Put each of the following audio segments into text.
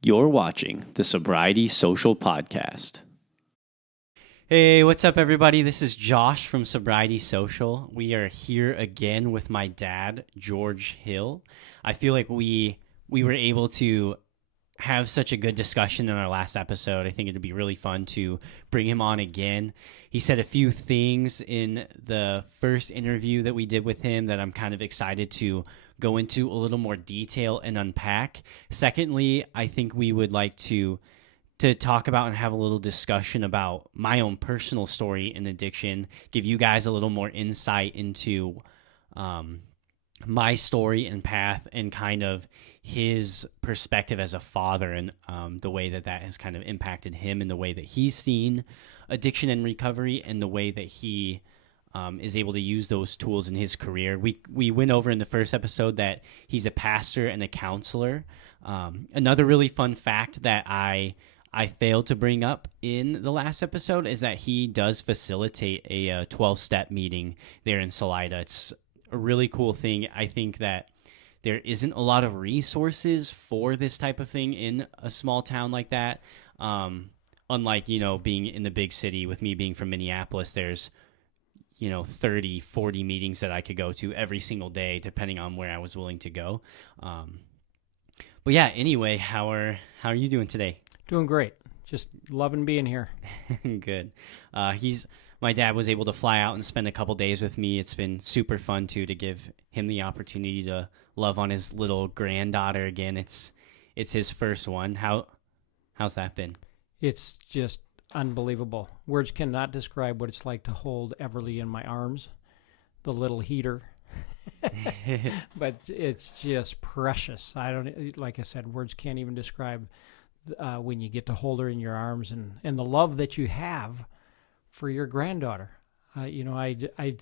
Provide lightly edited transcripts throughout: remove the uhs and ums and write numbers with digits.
You're watching the Sobriety Social Podcast. Hey, what's up, everybody? This is Josh from Sobriety Social. We are here again with my dad, George Hill. I feel like we were able to have such a good discussion in our last episode. I think it'd be really fun to bring him on again. He said a few things in the first interview that we did with him that I'm kind of excited to go into a little more detail and unpack. Secondly, I think we would like to talk about and have a little discussion about my own personal story in addiction, give you guys a little more insight into my story and path and kind of his perspective as a father and the way that has kind of impacted him and the way that he's seen addiction and recovery and the way that he is able to use those tools in his career. We went over in the first episode that he's a pastor and a counselor. Another really fun fact that I failed to bring up in the last episode is that he does facilitate a 12-step meeting there in Salida. It's a really cool thing. I think that there isn't a lot of resources for this type of thing in a small town like that. Unlike, being in the big city, with me being from Minneapolis, there's 30, 40 meetings that I could go to every single day, depending on where I was willing to go. But yeah, anyway, how are you doing today? Doing great. Just loving being here. Good. My dad was able to fly out and spend a couple days with me. It's been super fun to give him the opportunity to love on his little granddaughter again. It's his first one. How's that been? It's just unbelievable. Words cannot describe what it's like to hold Everly in my arms, the little heater. But it's just precious. Like I said, words can't even describe when you get to hold her in your arms and the love that you have for your granddaughter. I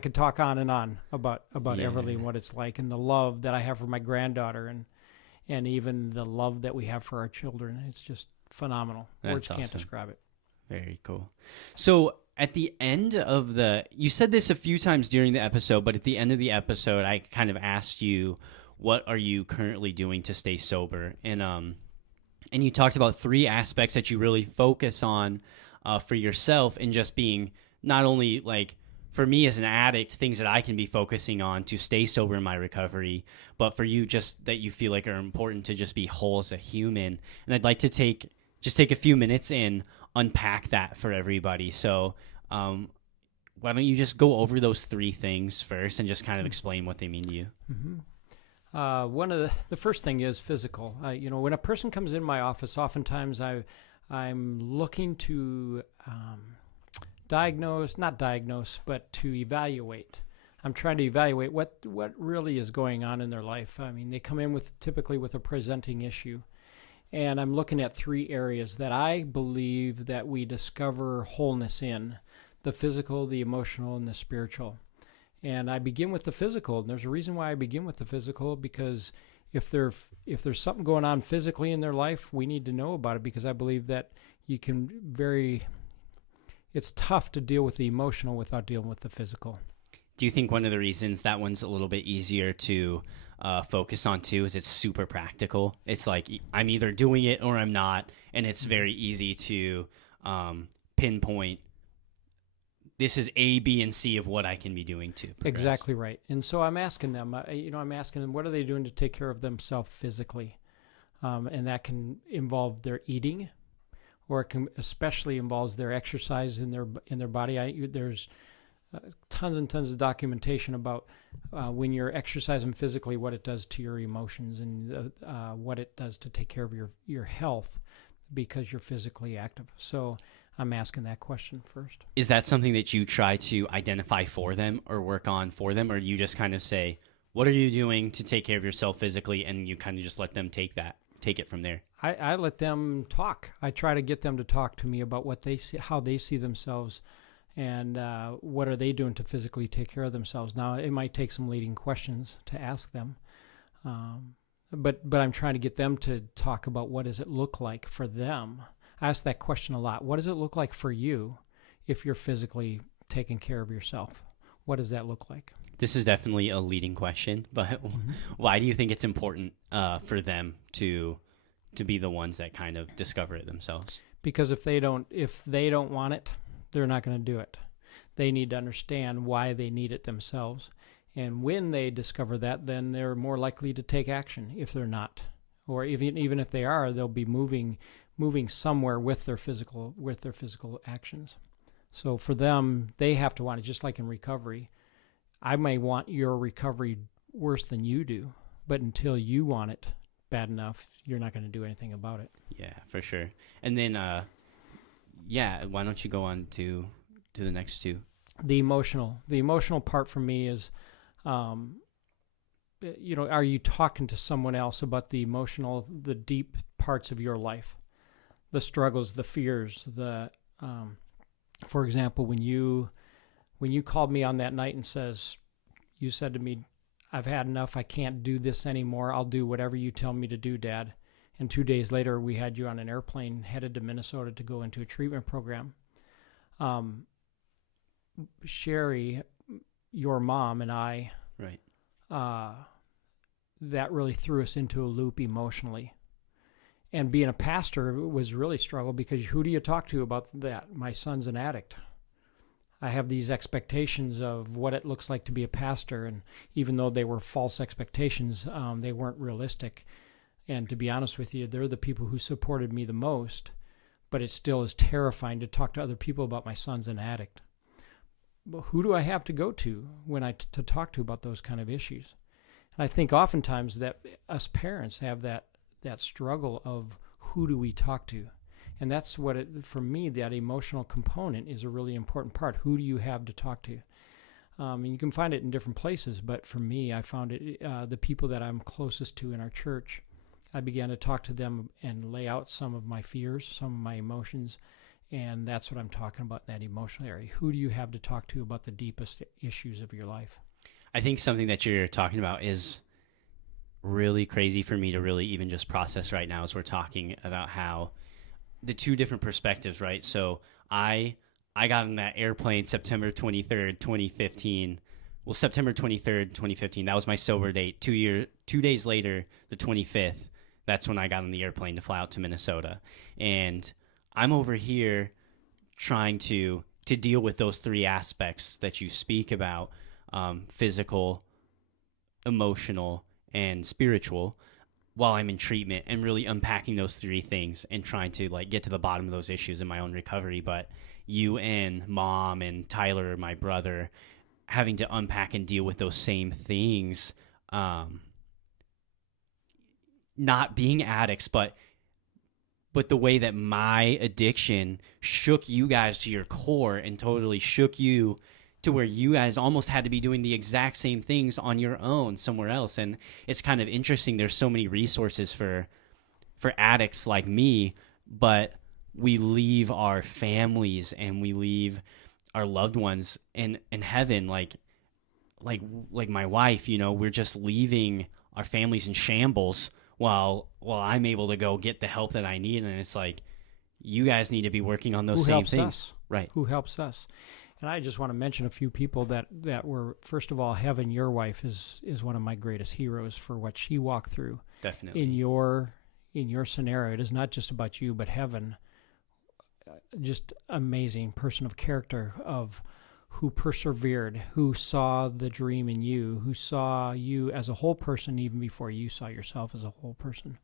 could talk on and on about Everly and what it's like, and the love that I have for my granddaughter, and even the love that we have for our children. It's just phenomenal. Words can't describe it. Very cool. So at the end of you said this a few times during the episode, but at the end of the episode, I kind of asked you, what are you currently doing to stay sober? And you talked about three aspects that you really focus on for yourself, and just being not only like, for me as an addict, things that I can be focusing on to stay sober in my recovery, but for you, just that you feel like are important to just be whole as a human. And I'd like to take a few minutes and unpack that for everybody. So why don't you just go over those three things first and just kind of explain what they mean to you? Mm-hmm. One of the first thing is physical. When a person comes in my office, oftentimes I'm looking to not diagnose, but to evaluate. I'm trying to evaluate what really is going on in their life. I mean, they come in typically with a presenting issue, and I'm looking at three areas that I believe that we discover wholeness in: the physical, the emotional, and the spiritual. And I begin with the physical, and there's a reason why I begin with the physical, because if there's something going on physically in their life, we need to know about it, because I believe that it's tough to deal with the emotional without dealing with the physical. Do you think one of the reasons that one's a little bit easier to focus on too is it's super practical? It's like, I'm either doing it or I'm not, and it's very easy to pinpoint, this is A, B, and C of what I can be doing to progress. Exactly right. And so I'm asking them, what are they doing to take care of themselves physically? And that can involve their eating, or it can especially involves their exercise in their body. There's tons and tons of documentation about when you're exercising physically, what it does to your emotions, and what it does to take care of your health, because you're physically active. So I'm asking that question first. Is that something that you try to identify for them or work on for them, or you just kind of say, what are you doing to take care of yourself physically, and you kind of just let them take it from there? I let them talk. I try to get them to talk to me about what they see, how they see themselves, and what are they doing to physically take care of themselves. Now, it might take some leading questions to ask them, but I'm trying to get them to talk about what does it look like for them. I ask that question a lot. What does it look like for you if you're physically taking care of yourself? What does that look like? This is definitely a leading question, but why do you think it's important for them to be the ones that kind of discover it themselves? Because if they don't want it, they're not going to do it. They need to understand why they need it themselves. And when they discover that, then they're more likely to take action. If they're not, or even if they are, they'll be moving somewhere with their physical actions. So for them, they have to want it, just like in recovery. I may want your recovery worse than you do, but until you want it bad enough, you're not going to do anything about it. Yeah, for sure. And then, why don't you go on to the next two? The emotional part for me is, are you talking to someone else about the deep parts of your life, the struggles, the fears, for example, when you called me on that night and you said to me, I've had enough, I can't do this anymore, I'll do whatever you tell me to do, Dad. And 2 days later, we had you on an airplane headed to Minnesota to go into a treatment program. Sherry, your mom, and I, right, that really threw us into a loop emotionally. And being a pastor was really struggle, because who do you talk to about that? My son's an addict. I have these expectations of what it looks like to be a pastor, and even though they were false expectations, they weren't realistic. And to be honest with you, they're the people who supported me the most, but it still is terrifying to talk to other people about my son's an addict. But who do I have to go to to talk to about those kind of issues? And I think oftentimes that us parents have that struggle of who do we talk to? And that's for me, that emotional component is a really important part. Who do you have to talk to? And you can find it in different places, but for me, I found it, the people that I'm closest to in our church, I began to talk to them and lay out some of my fears, some of my emotions, and that's what I'm talking about in that emotional area. Who do you have to talk to about the deepest issues of your life? I think something that you're talking about is really crazy for me to really even just process right now as we're talking about how the two different perspectives, right? So I got on that airplane September 23rd, 2015. Well, September 23rd, 2015, that was my sober date. 2 days later, the 25th, that's when I got on the airplane to fly out to Minnesota. And I'm over here trying to deal with those three aspects that you speak about, physical, emotional, and spiritual, while I'm in treatment, and really unpacking those three things and trying to get to the bottom of those issues in my own recovery. But you and Mom and Tyler, my brother, having to unpack and deal with those same things, not being addicts, but the way that my addiction shook you guys to your core and totally shook you to where you guys almost had to be doing the exact same things on your own somewhere else. And it's kind of interesting. There's so many resources for addicts like me, but we leave our families and we leave our loved ones in heaven. Like my wife, we're just leaving our families in shambles while I'm able to go get the help that I need. And it's like, you guys need to be working on those same things. Us? Right. Who helps us? And I just want to mention a few people that were, first of all, Heaven, your wife is one of my greatest heroes for what she walked through. Definitely. In your scenario, it is not just about you, but Heaven, just amazing person of character, of who persevered, who saw the dream in you, who saw you as a whole person even before you saw yourself as a whole person.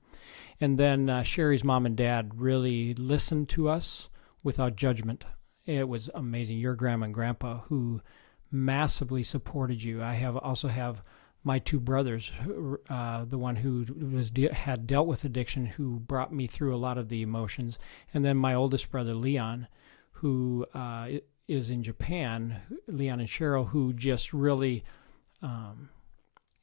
And then Sherry's mom and dad really listened to us without judgment. It was amazing. Your grandma and grandpa, who massively supported you. I also have my two brothers, the one who had dealt with addiction, who brought me through a lot of the emotions, and then my oldest brother, Leon, who is in Japan, Leon and Cheryl, who just really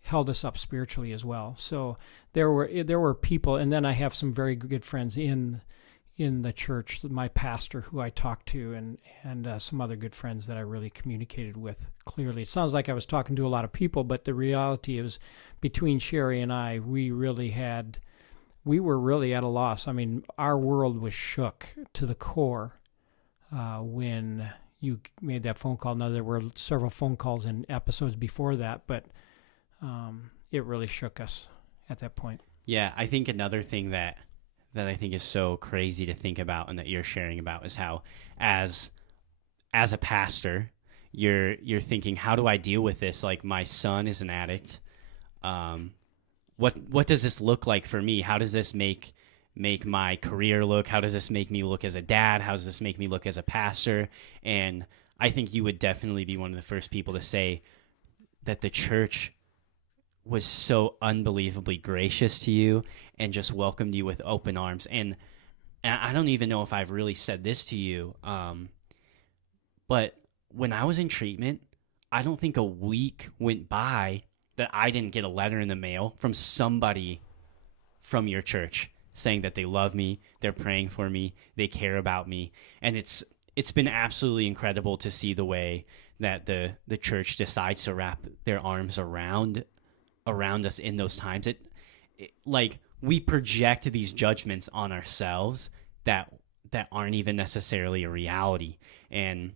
held us up spiritually as well. So there were people, and then I have some very good friends in the church, my pastor who I talked to, and some other good friends that I really communicated with clearly. It sounds like I was talking to a lot of people, but the reality is, between Sherry and I, we were really at a loss. I mean, our world was shook to the core when you made that phone call. Now, there were several phone calls and episodes before that, but it really shook us at that point. Yeah, I think another thing that I think is so crazy to think about and that you're sharing about is how as a pastor, you're thinking, how do I deal with this? Like, my son is an addict. What does this look like for me? How does this make my career look? How does this make me look as a dad? How does this make me look as a pastor? And I think you would definitely be one of the first people to say that the church was so unbelievably gracious to you and just welcomed you with open arms. And I don't even know if I've really said this to you, but when I was in treatment, I don't think a week went by that I didn't get a letter in the mail from somebody from your church saying that they love me, they're praying for me, they care about me. And it's been absolutely incredible to see the way that the church decides to wrap their arms around us in those times. It like, we project these judgments on ourselves that aren't even necessarily a reality. And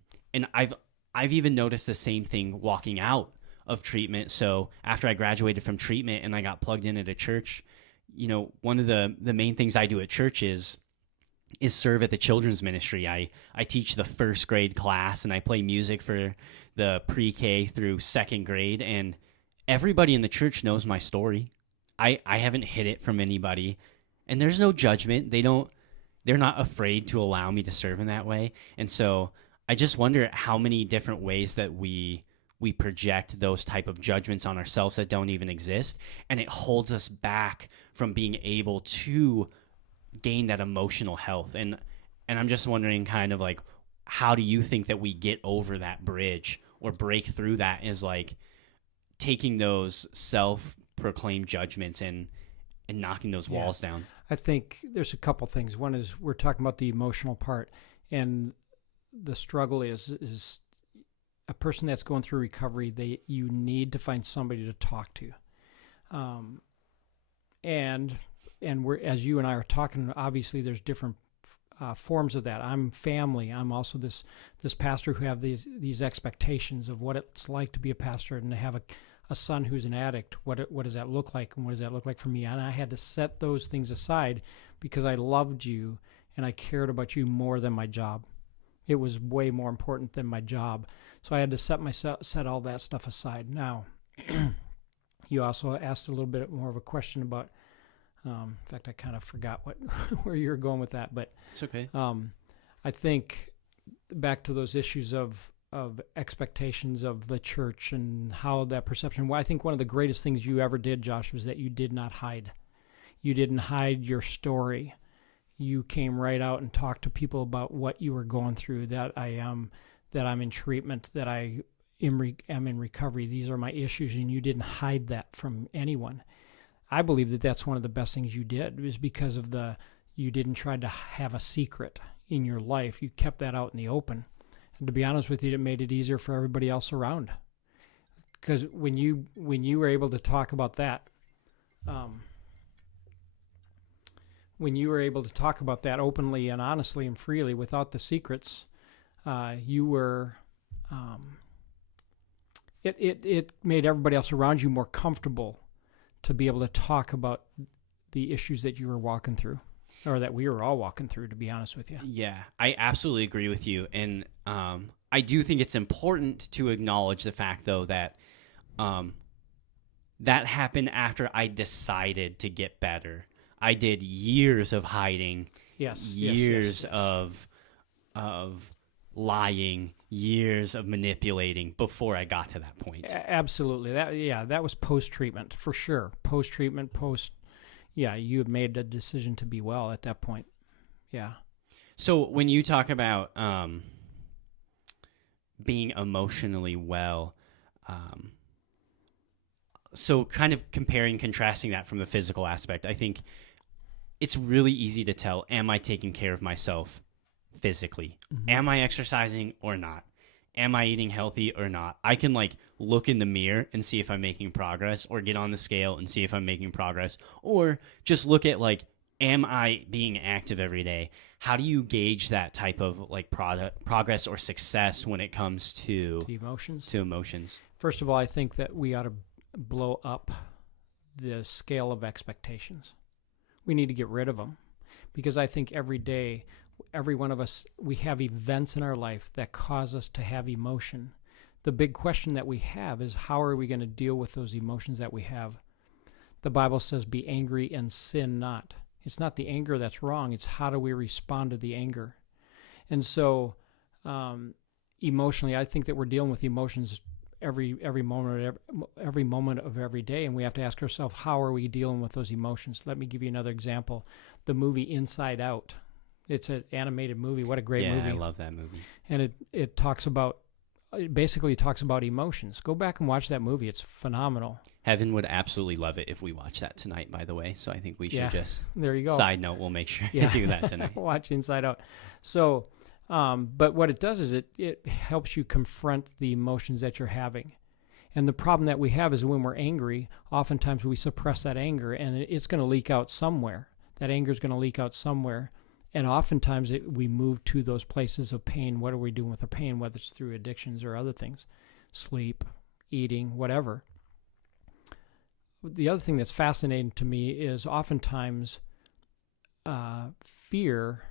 I've even noticed the same thing walking out of treatment. So after I graduated from treatment and I got plugged in at a church, you know, one of the main things I do at church is serve at the children's ministry. I teach the first grade class and I play music for the pre-K through second grade, and everybody in the church knows my story. I haven't hid it from anybody, and there's no judgment. They're not afraid to allow me to serve in that way. And so I just wonder how many different ways that we project those type of judgments on ourselves that don't even exist, and it holds us back from being able to gain that emotional health. And I'm just wondering, kind of like, how do you think that we get over that bridge or break through that, is like taking those self-proclaimed judgments and knocking those walls down? I think there's a couple things. One is, we're talking about the emotional part, and the struggle is a person that's going through recovery, you need to find somebody to talk to. And we're, as you and I are talking, obviously there's different forms of that. I'm family. I'm also this pastor who have these expectations of what it's like to be a pastor and to have a son who's an addict. What does that look like, and what does that look like for me? And I had to set those things aside because I loved you and I cared about you more than my job. It was way more important than my job. So I had to set all that stuff aside. Now, you also asked a little bit more of a question about, in fact, I kind of forgot where you were going with that, but it's okay. I think back to those issues of expectations of the church and how that perception. Well, I think one of the greatest things you ever did, Josh, was that you did not hide. You didn't hide your story. You came right out and talked to people about what you were going through, that I'm in treatment, that I am in recovery. These are my issues, and you didn't hide that from anyone. I believe that that's one of the best things you did, is because of you didn't try to have a secret in your life. You kept that out in the open. And to be honest with you, it made it easier for everybody else around. Because when you were able to talk about that, when you were able to talk about that openly and honestly and freely without the secrets, you were, it made everybody else around you more comfortable to be able to talk about the issues that you were walking through, or that we were all walking through, to be honest with you. Yeah, I absolutely agree with you. And I do think it's important to acknowledge the fact, though, that that happened after I decided to get better. I did years of hiding, years of lying, years of manipulating before I got to that point. Absolutely. That was post-treatment, for sure. Post-treatment, you had made a decision to be well at that point. Yeah. So when you talk about being emotionally well, so kind of comparing, contrasting that from the physical aspect, I think it's really easy to tell, am I taking care of myself physically? Mm-hmm. Am I exercising or not? Am I eating healthy or not? I can look in the mirror and see if I'm making progress, or get on the scale and see if I'm making progress, or just look at am I being active every day? How do you gauge that type of like progress or success when it comes to emotions. emotions? First of all, I think that we ought to blow up the scale of expectations. We need to get rid of them, because I think every day, every one of us, we have events in our life that cause us to have emotion. The big question that we have is, how are we going to deal with those emotions that we have? The Bible says, be angry and sin not. It's not the anger that's wrong. It's how do we respond to the anger. And so emotionally, I think that we're dealing with emotions every moment of every day, and we have to ask ourselves, how are we dealing with those emotions? Let me give you another example. The movie Inside Out. It's an animated movie. What a great movie. Yeah, I love that movie. And it basically talks about emotions. Go back and watch that movie. It's phenomenal. Heaven would absolutely love it if we watch that tonight, by the way. So I think we should just, there you go. Side note, we'll make sure to do that tonight. Watch Inside Out. So, but what it does is it helps you confront the emotions that you're having. And the problem that we have is when we're angry, oftentimes we suppress that anger, and it's going to leak out somewhere. That anger is going to leak out somewhere. And oftentimes we move to those places of pain. What are we doing with the pain, whether it's through addictions or other things, sleep, eating, whatever. The other thing that's fascinating to me is oftentimes fear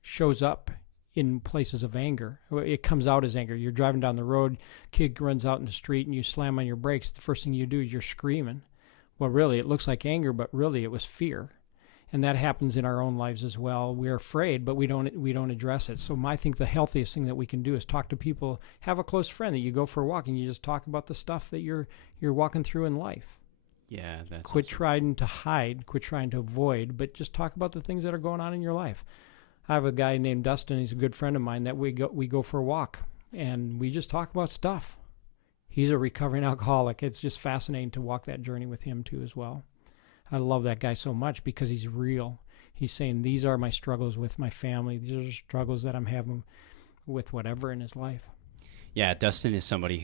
shows up in places of anger. It comes out as anger. You're driving down the road, kid runs out in the street, and you slam on your brakes. The first thing you do is you're screaming. Well, really, it looks like anger, but really it was fear. And that happens in our own lives as well. We're afraid, but we don't address it. So I think the healthiest thing that we can do is talk to people. Have a close friend that you go for a walk and you just talk about the stuff that you're walking through in life. Yeah, that's quit awesome. Trying to hide, quit trying to avoid, but just talk about the things that are going on in your life. I have a guy named Dustin. He's a good friend of mine that we go for a walk and we just talk about stuff. He's a recovering alcoholic. It's just fascinating to walk that journey with him too as well. I love that guy so much because he's real. He's saying, these are my struggles with my family. These are struggles that I'm having with whatever in his life. Yeah, Dustin is somebody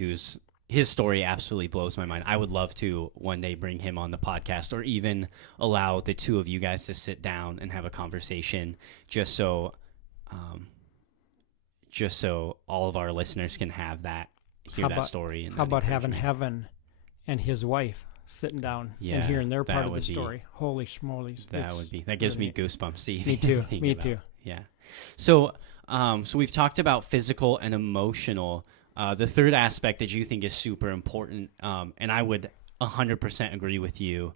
his story absolutely blows my mind. I would love to one day bring him on the podcast, or even allow the two of you guys to sit down and have a conversation, just so all of our listeners can have that, hear that story. And how about having Heaven and his wife sitting down and hearing their part of the story? Holy schmolies. That gives me goosebumps, Steve. Me too. Me too. Yeah. So we've talked about physical and emotional. The third aspect that you think is super important, and I would 100% agree with you,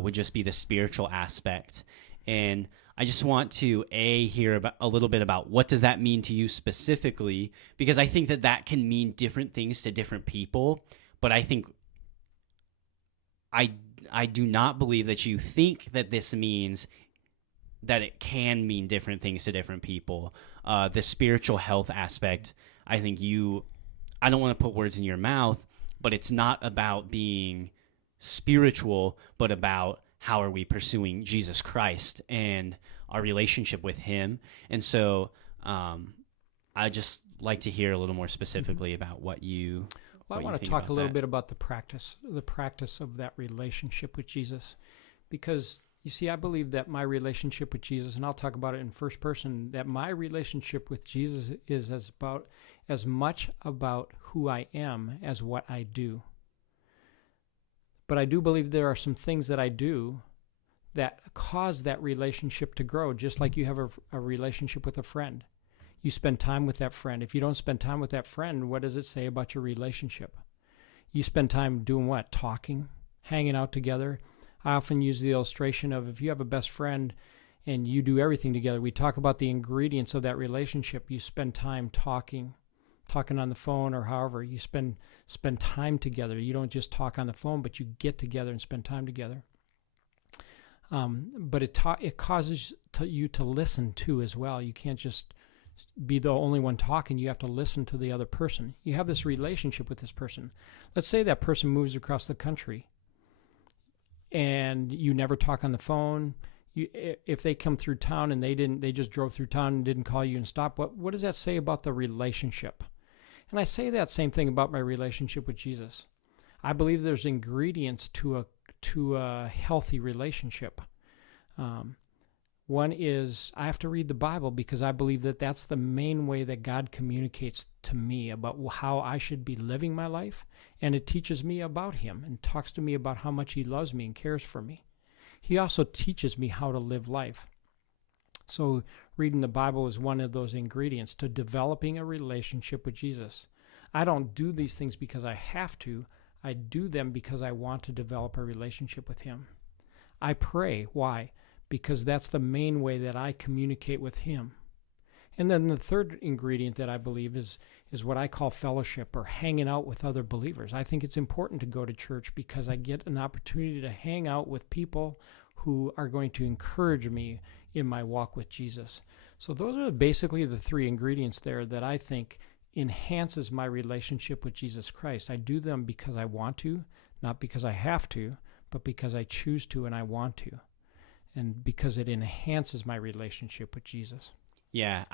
would just be the spiritual aspect. And I just want to hear a little bit about what does that mean to you specifically, because I think that can mean different things to different people. But I think I do not believe that you think that this means that it can mean different things to different people. The spiritual health aspect, I think I don't want to put words in your mouth, but it's not about being spiritual, but about how are we pursuing Jesus Christ and our relationship with him. And so I just like to hear a little more specifically about what you Well, I want to talk a little bit about the practice of that relationship with Jesus, because you see, I believe that my relationship with Jesus, and I'll talk about it in first person, that my relationship with Jesus is as much about who I am as what I do. But I do believe there are some things that I do that cause that relationship to grow, just like you have a relationship with a friend. You spend time with that friend. If you don't spend time with that friend, what does it say about your relationship? You spend time doing what? Talking, hanging out together. I often use the illustration of, if you have a best friend and you do everything together, we talk about the ingredients of that relationship. You spend time talking on the phone, or however. You spend time together. You don't just talk on the phone, but you get together and spend time together. But it causes you to listen too as well. You can't just be the only one talking. You have to listen to the other person. You have this relationship with this person. Let's say that person moves across the country and you never talk on the phone. If they come through town and they just drove through town and didn't call you and stop, what does that say about the relationship? And I say that same thing about my relationship with Jesus. I believe there's ingredients to a healthy relationship. One is I have to read the Bible because I believe that that's the main way that God communicates to me about how I should be living my life. And it teaches me about him and talks to me about how much he loves me and cares for me. He also teaches me how to live life. So reading the Bible is one of those ingredients to developing a relationship with Jesus. I don't do these things because I have to. I do them because I want to develop a relationship with him. I pray. Why? Because that's the main way that I communicate with him. And then the third ingredient that I believe is what I call fellowship, or hanging out with other believers. I think it's important to go to church because I get an opportunity to hang out with people who are going to encourage me in my walk with Jesus. So those are basically the three ingredients there that I think enhances my relationship with Jesus Christ. I do them because I want to, not because I have to, but because I choose to and I want to, and because it enhances my relationship with Jesus. Yeah,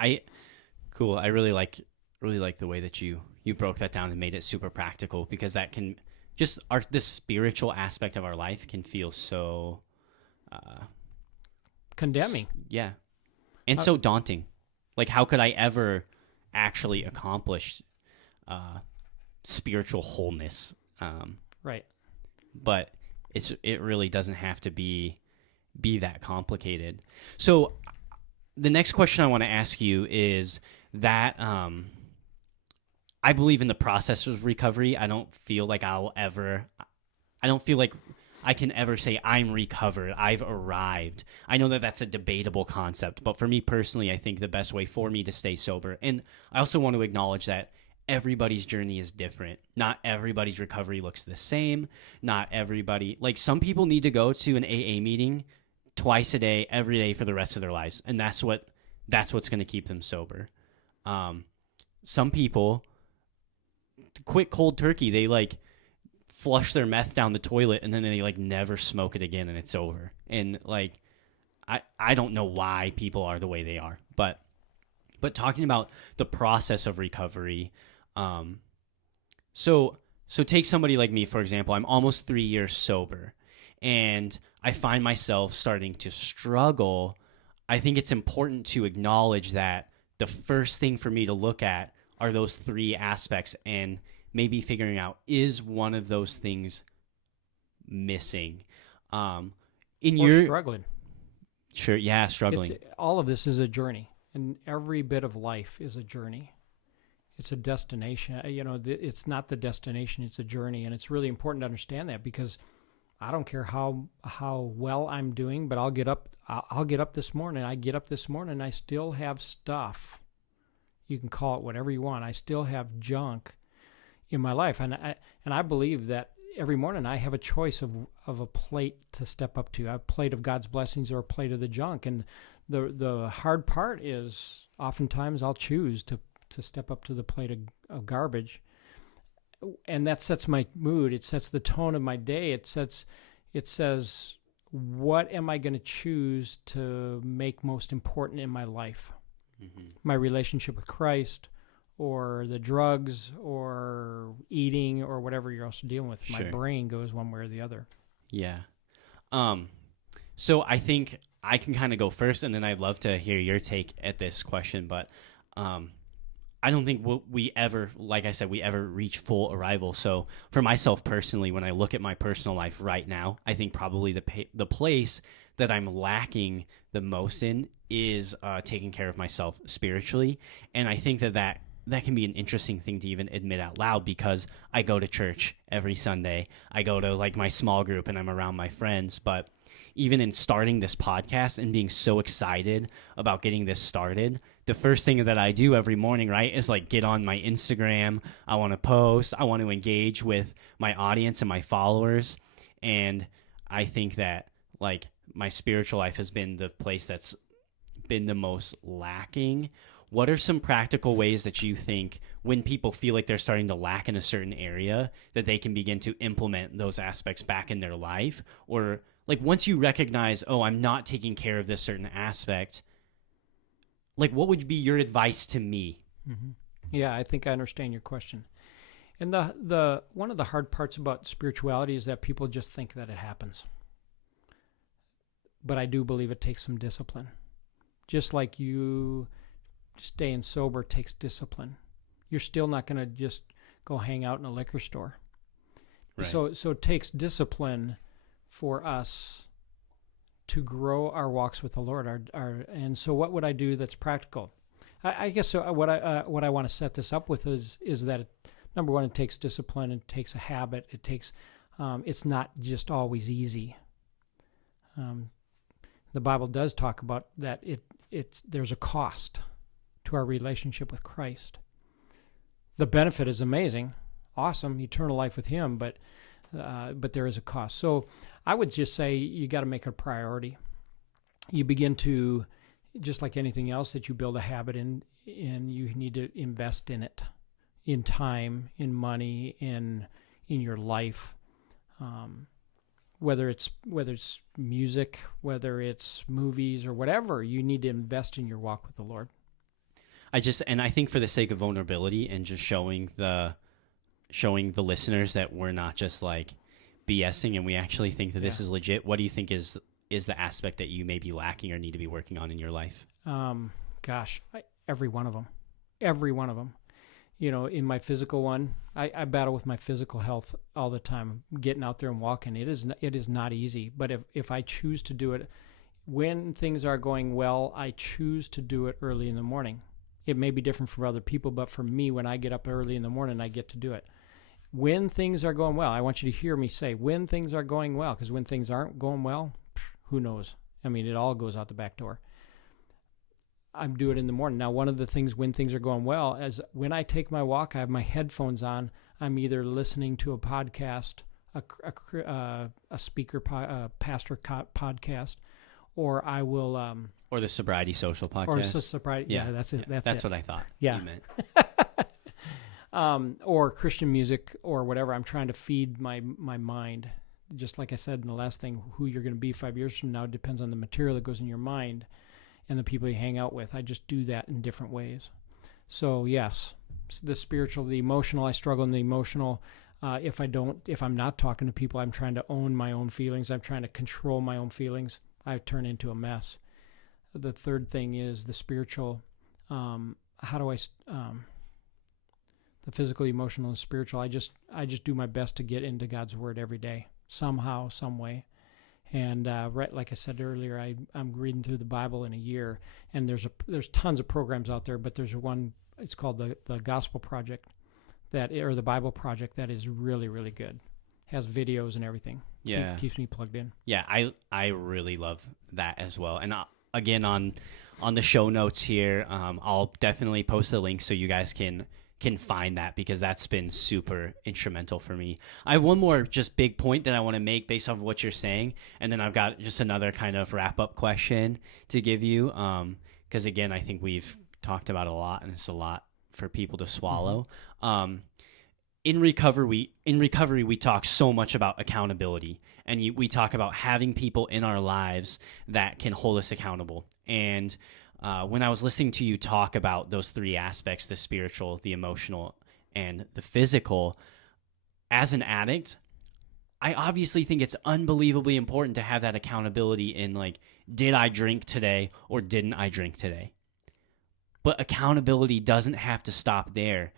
cool. I really like the way that you broke that down and made it super practical, because that can just this spiritual aspect of our life can feel so condemning. Yeah. And so daunting. Like, how could I ever actually accomplish spiritual wholeness? Right. But it really doesn't have to be that complicated. So the next question I want to ask you is that I believe in the process of recovery. I don't feel like I can ever say I'm recovered, I've arrived. I know that that's a debatable concept, but for me personally, I think the best way for me to stay sober, and I also want to acknowledge that everybody's journey is different. Not everybody's recovery looks the same. Not everybody, like, some people need to go to an AA meeting twice a day, every day for the rest of their lives, and that's what's going to keep them sober. Some people quit cold turkey. They like flush their meth down the toilet and then they like never smoke it again and it's over. And like I don't know why people are the way they are, but talking about the process of recovery, so take somebody like me, for example. I'm almost 3 years sober and I find myself starting to struggle. I think it's important to acknowledge that the first thing for me to look at are those three aspects, and maybe figuring out, is one of those things missing? Struggling. Sure, yeah, struggling. All of this is a journey, and every bit of life is a journey. It's a destination. It's not the destination, it's a journey, and it's really important to understand that, because I don't care how well I'm doing, but I'll get up this morning. I get up this morning, I still have stuff. You can call it whatever you want. I still have junk in my life, and I believe that every morning I have a choice of a plate to step up to, a plate of God's blessings or a plate of the junk. And the hard part is oftentimes I'll choose to step up to the plate of garbage, and that sets my mood. It sets the tone of my day. It says, what am I going to choose to make most important in my life? Mm-hmm. My relationship with Christ, or the drugs, or eating, or whatever you're also dealing with. Sure. My brain goes one way or the other. Yeah. So I think I can kind of go first, and then I'd love to hear your take at this question. But I don't think we ever, like I said, we ever reach full arrival. So for myself personally, when I look at my personal life right now, I think probably the place that I'm lacking the most in is taking care of myself spiritually. And I think that can be an interesting thing to even admit out loud, because I go to church every Sunday. I go to like my small group and I'm around my friends. But even in starting this podcast and being so excited about getting this started, the first thing that I do every morning, right, is like get on my Instagram. I want to post. I want to engage with my audience and my followers. And I think that like my spiritual life has been the place that's been the most lacking. What are some practical ways that you think, when people feel like they're starting to lack in a certain area, that they can begin to implement those aspects back in their life? Or like, once you recognize, oh, I'm not taking care of this certain aspect, like, what would be your advice to me? Mm-hmm. Yeah, I think I understand your question. And the one of the hard parts about spirituality is that people just think that it happens. But I do believe it takes some discipline. Just like you staying sober takes discipline. You're still not going to just go hang out in a liquor store. Right. So it takes discipline for us to grow our walks with the Lord. And so what would I do that's practical? I guess what I want to set this up with is that, number one, it takes discipline, it takes a habit, it takes it's not just always easy. The Bible does talk about that there's a cost to our relationship with Christ. The benefit is amazing, awesome, eternal life with Him, but there is a cost. So I would just say you got to make it a priority. You begin to, just like anything else that you build a habit in, you need to invest in it, in time, in money, in your life. Whether it's music, whether it's movies or whatever, you need to invest in your walk with the Lord. I think for the sake of vulnerability and just showing the listeners that we're not just like BSing and we actually think that this is legit, what do you think is the aspect that you may be lacking or need to be working on in your life? Every one of them. You know, in my physical one, I battle with my physical health all the time. Getting out there and walking, it is not easy. But if I choose to do it, when things are going well, I choose to do it early in the morning. It may be different for other people, but for me, when I get up early in the morning, I get to do it. When things are going well, I want you to hear me say, when things are going well, because when things aren't going well, who knows? I mean, it all goes out the back door. I do it in the morning. Now, one of the things when things are going well is when I take my walk, I have my headphones on. I'm either listening to a podcast, a speaker, pastor podcast, or I will... or the Sobriety Social podcast. Or Sobriety. Yeah, that's it. That's what I thought you meant. Or Christian music or whatever. I'm trying to feed my mind. Just like I said in the last thing, who you're going to be 5 years from now depends on the material that goes in your mind and the people you hang out with. I just do that in different ways. So yes, the spiritual, the emotional, I struggle in the emotional. If I'm not talking to people, I'm trying to own my own feelings. I'm trying to control my own feelings. I turn into a mess. The third thing is the spiritual. The physical, emotional, and spiritual. I just do my best to get into God's Word every day, somehow, some way. And right, like I said earlier, I'm reading through the Bible in a year, and there's tons of programs out there, but there's one. It's called the Gospel Project, or the Bible Project, that is really, really good. Has videos and everything. Yeah, keeps me plugged in. Yeah, I really love that as well. And again, on the show notes here, I'll definitely post a link so you guys can find that, because that's been super instrumental for me. I have one more just big point that I want to make based off of what you're saying, and then I've got just another kind of wrap-up question to give you, because again, I think we've talked about a lot, and it's a lot for people to swallow. Mm-hmm. In recovery, we talk so much about accountability, and we talk about having people in our lives that can hold us accountable. And when I was listening to you talk about those three aspects, the spiritual, the emotional, and the physical, as an addict, I obviously think it's unbelievably important to have that accountability in, like, did I drink today or didn't I drink today? But accountability doesn't have to stop there.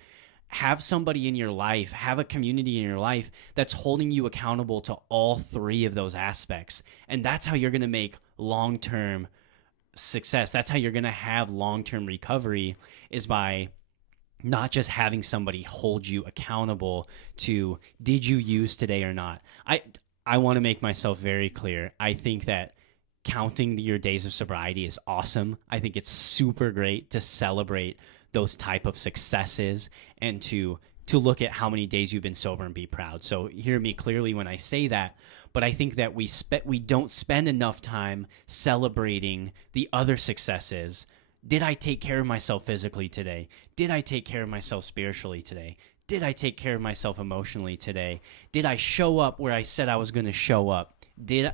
Have somebody in your life, have a community in your life that's holding you accountable to all three of those aspects. And that's how you're going to make long-term success. That's how you're going to have long-term recovery, is by not just having somebody hold you accountable to, did you use today or not? I want to make myself very clear. I think that counting your days of sobriety is awesome. I think it's super great to celebrate those type of successes and to look at how many days you've been sober and be proud. So hear me clearly when I say that, but I think that we don't spend enough time celebrating the other successes. Did I take care of myself physically today? Did I take care of myself spiritually today? Did I take care of myself emotionally today? Did I show up where I said I was going to show up?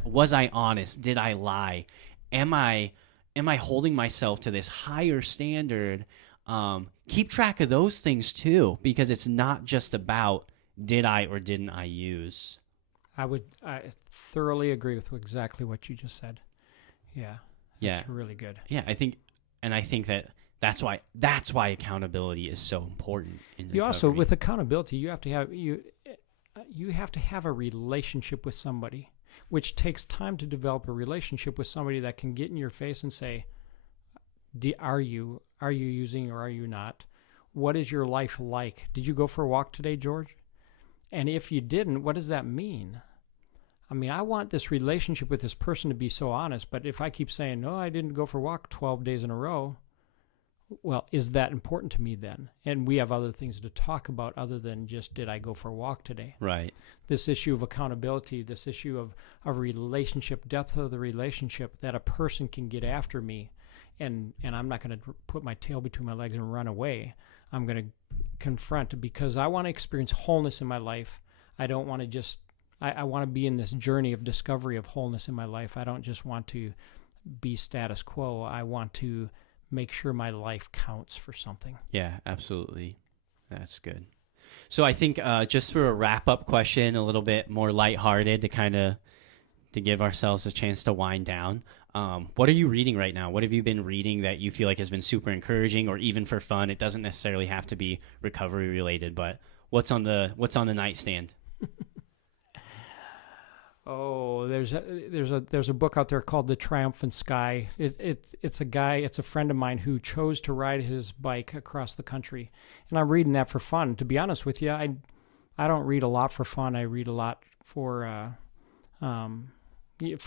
Was I honest? Did I lie? Am I holding myself to this higher standard? Keep track of those things too, because it's not just about did I or didn't I use. I thoroughly agree with exactly what you just said. Yeah. Yeah. That's really good. Yeah, I think that that's why accountability is so important in You also, recovery. with accountability, you have to have a relationship with somebody, which takes time to develop a relationship with somebody that can get in your face and say, are you using or are you not? What is your life like? Did you go for a walk today, George? And if you didn't, what does that mean? I mean, I want this relationship with this person to be so honest, but if I keep saying, no, I didn't go for a walk 12 days in a row, well, is that important to me then? And we have other things to talk about other than just, did I go for a walk today? Right. This issue of accountability, this issue of a relationship, depth of the relationship, that a person can get after me, and I'm not going to put my tail between my legs and run away. I'm going to confront, because I want to experience wholeness in my life. I don't want to just, I want to be in this journey of discovery of wholeness in my life. I don't just want to be status quo. I want to make sure my life counts for something. Yeah, absolutely. That's good. So I think just for a wrap-up question, a little bit more lighthearted to give ourselves a chance to wind down. What are you reading right now? What have you been reading that you feel like has been super encouraging, or even for fun? It doesn't necessarily have to be recovery related, but what's on the nightstand? Oh, there's a book out there called The Triumphant Sky. It's a friend of mine who chose to ride his bike across the country, and I'm reading that for fun. To be honest with you, I don't read a lot for fun. I read a lot for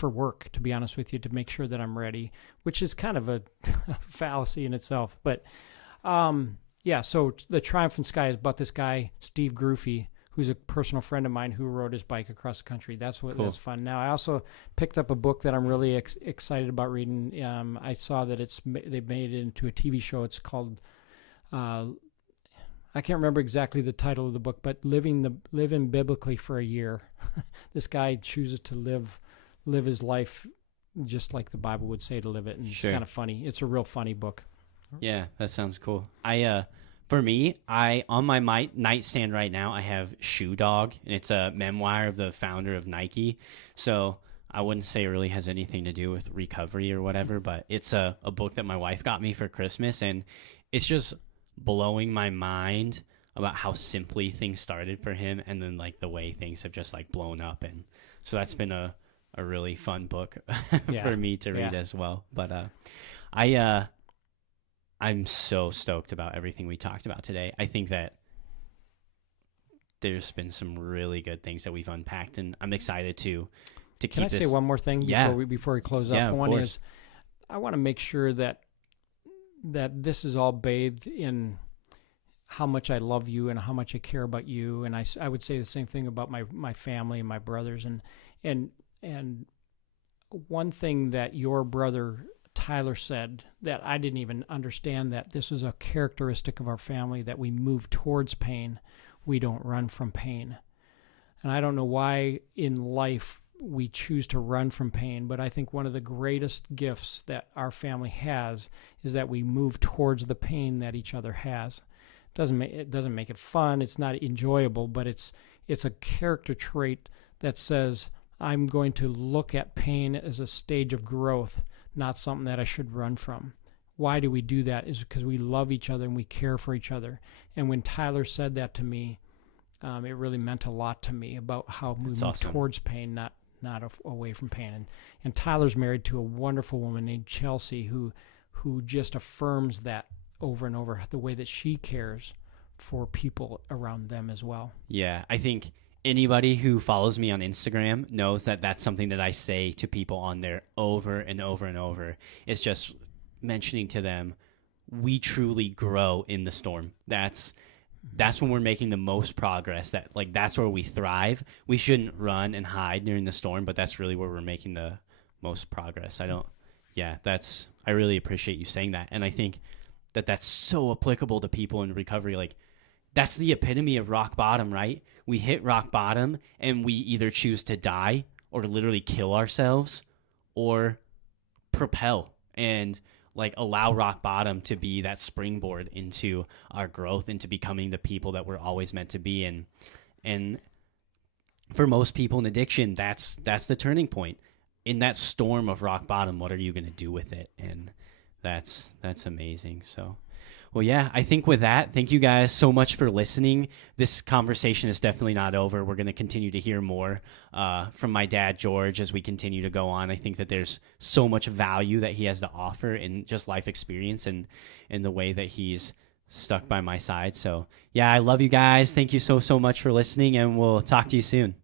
work, to be honest with you, to make sure that I'm ready, which is kind of a fallacy in itself. But yeah, so The Triumphant Sky is about this guy, Steve Groofy, who's a personal friend of mine who rode his bike across the country. That's Cool. That's fun. Now, I also picked up a book that I'm really excited about reading. I saw that they've made it into a TV show. It's called, I can't remember exactly the title of the book, but Living Biblically for a Year. This guy chooses to live his life just like the Bible would say to live it, and Sure. It's kind of funny. It's a real funny book. Yeah, that sounds cool. For me, on my nightstand right now, I have Shoe Dog, and it's a memoir of the founder of Nike. So I wouldn't say it really has anything to do with recovery or whatever, but it's a book that my wife got me for Christmas, and it's just blowing my mind about how simply things started for him, and then like the way things have just like blown up. And so that's been a really fun book for me to read as well. But I'm so stoked about everything we talked about today. I think that there's been some really good things that we've unpacked, and I'm excited to keep Can I this. say one more thing before we close up? Yeah, of One course. is, I want to make sure that this is all bathed in how much I love you and how much I care about you. And I would say the same thing about my family and my brothers. And one thing that your brother Tyler said that I didn't even understand, that this is a characteristic of our family, that we move towards pain. We don't run from pain. And I don't know why in life we choose to run from pain, but I think one of the greatest gifts that our family has is that we move towards the pain that each other has. It doesn't make it fun. It's not enjoyable, but it's a character trait that says, I'm going to look at pain as a stage of growth, not something that I should run from. Why do we do that? Is because we love each other and we care for each other. And when Tyler said that to me, it really meant a lot to me about how we move awesome. towards pain, not away from pain. And Tyler's married to a wonderful woman named Chelsea who just affirms that over and over, the way that she cares for people around them as well. Yeah, I think anybody who follows me on Instagram knows that that's something that I say to people on there over and over and over. It's just mentioning to them, we truly grow in the storm. That's when we're making the most progress. That's where we thrive. We shouldn't run and hide during the storm, but that's really where we're making the most progress. I really appreciate you saying that. And I think that that's so applicable to people in recovery. Like, that's the epitome of rock bottom, right? We hit rock bottom and we either choose to die or literally kill ourselves, or propel and like allow rock bottom to be that springboard into our growth, into becoming the people that we're always meant to be. And for most people in addiction, that's the turning point. in that storm of rock bottom, what are you going to do with it? And that's amazing. So, well, yeah, I think with that, thank you guys so much for listening. This conversation is definitely not over. We're going to continue to hear more from my dad, George, as we continue to go on. I think that there's so much value that he has to offer in just life experience and in the way that he's stuck by my side. So, yeah, I love you guys. Thank you so much for listening, and we'll talk to you soon.